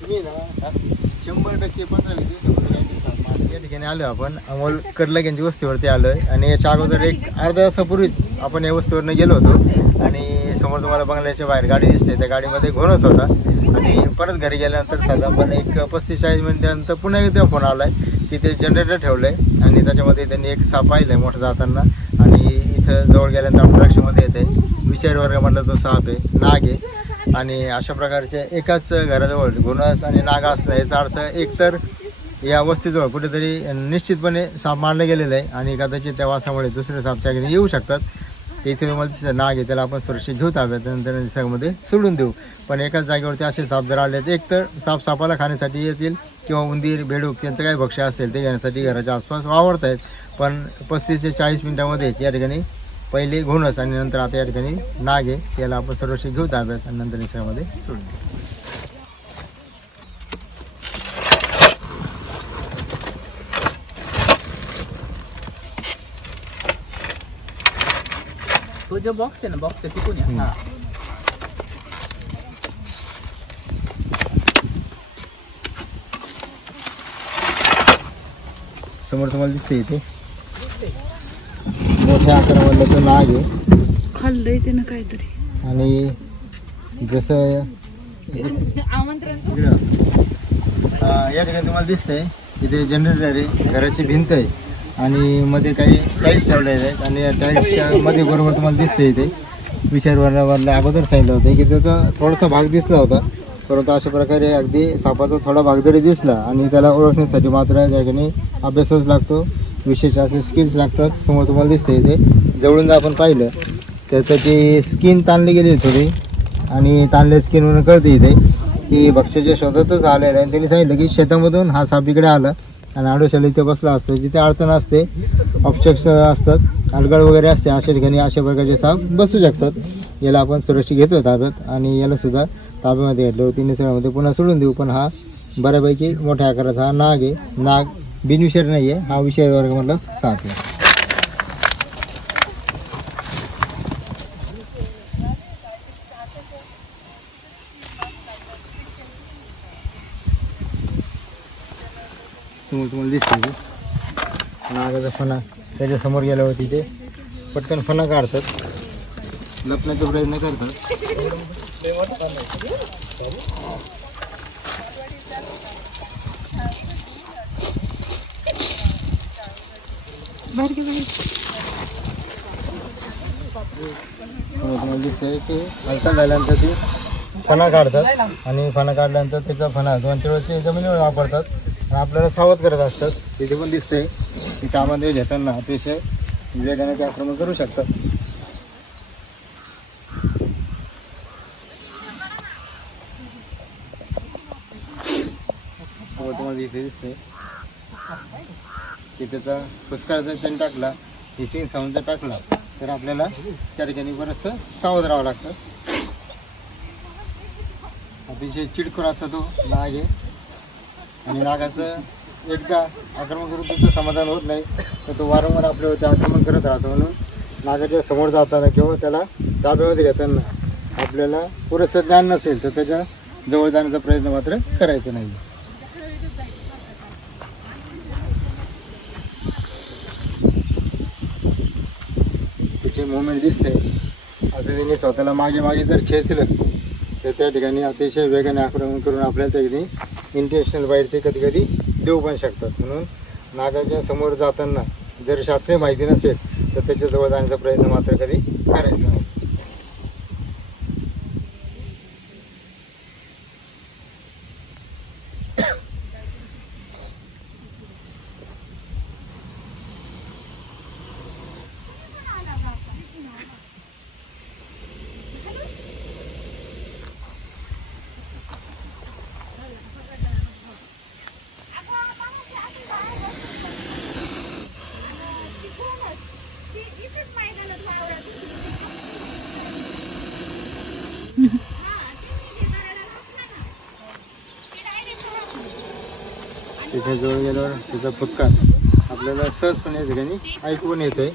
तुम्ही ना शंभर टक्के पंधरा वीस या ठिकाणी आलो आपण. अमोल कडलक यांच्या वस्तीवरती आलोय. आणि याच्या अगोदर एक अर्धा तासापूर्वीच आपण या वस्तीवरनं गेलो होतो. आणि समोर तुम्हाला बंगल्याच्या बाहेर गाडी दिसते. त्या गाडीमध्ये घोणच होता. आणि परत घरी गेल्यानंतर साधारण एक पस्तीस चाळीस मिनिटानंतर पुन्हा एकदा फोन आलाय की ते जनरेटर ठेवलंय. आणि त्याच्यामध्ये त्यांनी एक साप पाहिलंय मोठं जाताना. इथं जवळ गेल्यानंतर आपल्या लक्षामध्ये येते. विषारी वर्गामधला तो साप आहे नाग आहे. आणि अशा प्रकारचे एकाच घराजवळ गुणस आणि नाग असणं याचा अर्थ एकतर या वस्तीजवळ कुठेतरी निश्चितपणे साप मारलं गेलेलं आहे आणि कदाचित त्या वासामुळे दुसरे साप त्या ठिकाणी येऊ शकतात. ते इथे तुम्हाला नाग आहे त्याला आपण सुरक्षित घेऊ ताब्यात त्यानंतर निसर्गामध्ये सोडून देऊ. पण एकाच जागेवरती असे साप जर आले तर एक तर साप सापाला खाण्यासाठी येतील किंवा उंदीर बेडूक यांचं काही भक्ष्य असेल ते घेण्यासाठी घराच्या आसपास वावरत आहेत पण पस्तीस ते चाळीस मिनिटामध्ये या ठिकाणी पहिले घोणस आणि नंतर आता या ठिकाणी नाग आहे याला आपण सुरक्षित घेऊ ताब्यात आणि नंतर निसर्गामध्ये सोडून तो जो बॉक्स आहे ना बॉक्सच्या तिकून या हा. समोर तुम्हाला दिसते इथे. मोठ्या आकारामधला तो नाग आहे. खाल्लंय त्यानं काहीतरी. आणि जसं आमंत्रण इकडं. अं, या ठिकाणी तुम्हाला दिसतंय इथे जनरेटर आहे घराची भिंत आहे. आणि मध्ये काही टाईल्स ठेवलेले आहेत. आणि या टाईल्सच्या मध्ये बरोबर तुम्हाला दिसते इथे. विचार वरल्या अगोदर सांगितलं होतं की त्याचा थोडासा भाग दिसला होता. परंतु अशा प्रकारे अगदी सापाचा थोडा भाग जरी दिसला आणि त्याला ओळखण्यासाठी मात्र त्या ठिकाणी अभ्यासच लागतो. विशेष असे स्किल्स लागतात. समोर तुम्हाला दिसते इथे जवळून जर आपण पाहिलं तर त्याची स्किन ताणली गेली थोडी आणि ताणल्या स्किनवरून कळते इथे की भक्ष्याच्या शोधातच आलेलं आहे. आणि त्यांनी सांगितलं की शेतामधून हा साप इकडे आला आणि आडोशाला इथे बसला असतो. जिथे अडचण असते ऑब्स्ट्रक्स असतात अलगड वगैरे असते अशा ठिकाणी अशा प्रकारचे साप बसू शकतात. याला आपण सुरक्षित घेतो ताब्यात आणि यालासुद्धा ताब्यामध्ये घेतलं. तिने सगळ्यामध्ये पुन्हा सोडून देऊ. पण हा बऱ्यापैकी मोठ्या आकाराचा हा नाग आहे. नाग बिनविषारी नाही आहे हा विषय वर्गामधलाच साप आहे समोर तुम्हाला दिसते नागाचा फणा पटकन प्रयत्न करतात बाहेर घे बाहेर तुम्हाला दिसतंय ते हालचाल झाल्यानंतर ती फणा काढतात आणि फणा काढल्यानंतर त्याचा फणा दोन चार वेळेस ते जमिनीवर वापरतात. आणि आपल्याला सावध करत असतात. तिथे पण दिसते की कामामध्ये घेताना अतिशय वेगाने ते आक्रमण करू शकतात. हो, तुम्हाला इथे दिसते की त्याचा फुसका जर त्यांनी टाकला हिसिंग जर टाकला तर आपल्याला त्या ठिकाणी बरंचसं सावध राहावं लागतं. अतिशय चिडखोर असा तो नाग आहे. आणि नागाचं एकदा आक्रमण करून त्याचं समाधान होत नाही तर तो वारंवार आपल्यावरती आक्रमण करत राहतो. म्हणून नागाच्या समोर जाताना किंवा त्याला ताब्यामध्ये घेताना आपल्याला पुरेसं ज्ञान नसेल तर त्याच्याजवळ जाण्याचा प्रयत्न मात्र करायचा नाही त्याचे मुवमेंट दिसते. असं त्यांनी स्वतःला मागे मागे जर खेचलं तर त्या ठिकाणी अतिशय वेगाने आक्रमण करून आपल्याला त्या ठिकाणी इंटरनॅशनल बाहेर ते कधी कधी देऊ पण शकतात. म्हणून नागाच्या समोर जाताना जर शास्त्रीय माहिती नसेल तर त्याच्याजवळ जाण्याचा प्रयत्न मात्र कधी करायचा नाही. जवळ गेल्यावर त्याचा फक्का आपल्याला सहजपणे या ठिकाणी ऐकून येत आहे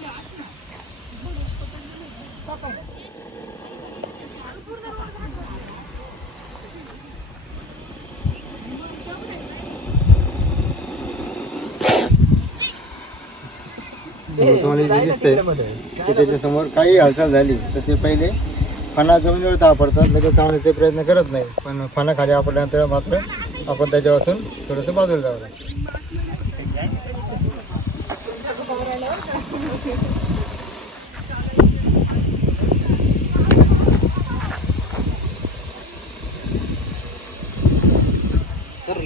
तुम्हाला इथे दिसतंय की त्याच्यासमोर काही हालचाल झाली. तर ते पहिले फणा जमिनीवर तापडतात लगेच चावण्याचा प्रयत्न करत नाही. पण फणा खाली आपल्यानंतर मात्र आपण त्याच्यापासून थोडंसं बाजूला जावं लागतं तर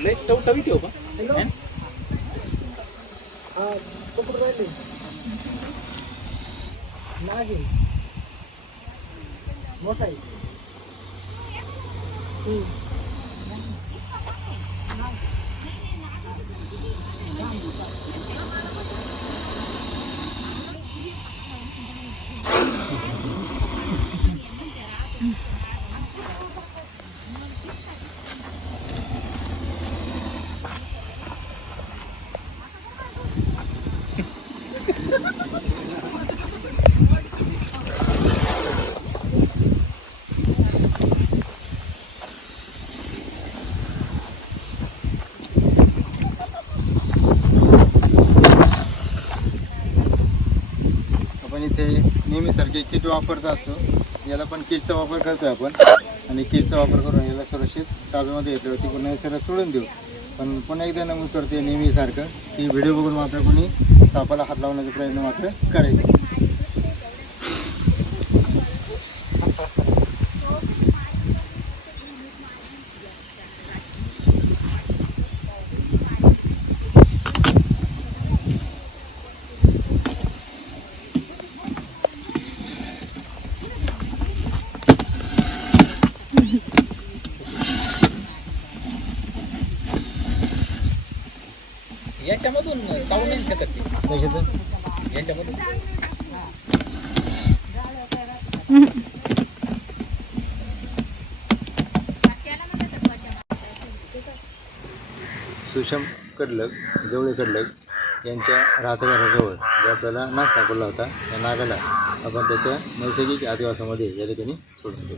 Ha ha ha ha! नेहमीसारखे किट वापरत असतो. याला पण किटचा वापर करतोय आपण. आणि किटचा वापर करून याला सुरक्षित ताब्यामध्ये घेतल्यावरती पुन्हा हे सरळ सोडून देऊ. पण पुन्हा एकदा नमूद करते नेहमीसारखं. की व्हिडिओ बघून मात्र कोणी सापाला हात लावण्याचा प्रयत्न मात्र करायचा. याच्यामधून चावू नाही शकत ते. याच्यामधून. सुषम कडलक जवळे कडलक यांच्या राहत्या जे आपल्याला नाग सापडला होता त्या नागाला आपण त्याच्या नैसर्गिक आदिवासामध्ये या ठिकाणी सोडून देऊ.